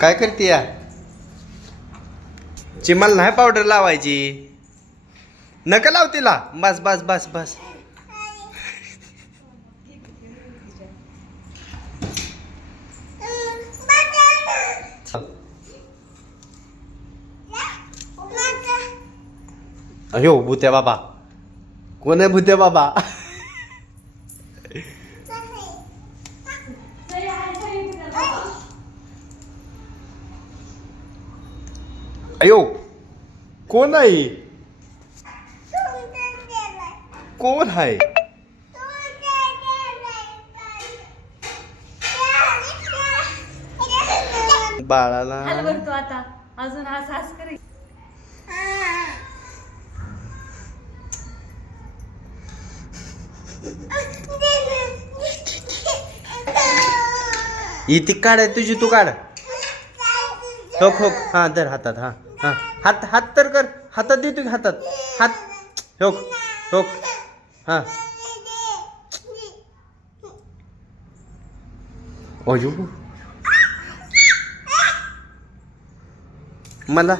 काय करते या चिमाला नाही पावडर लावायची नका लाव तिला बस बस बस बस अयो भूत्या बाबा कोण आहे भूत्या बाबा अयो कोण आहे कोण आहे बाळाला हलवरतो आता अजून हास हास करी ही ती काढ आहे तुझी तू काढ हो हो हा धर हातात हा हा हात हात तर कर हातात देतो की हातात हात हो हो हा अयो मला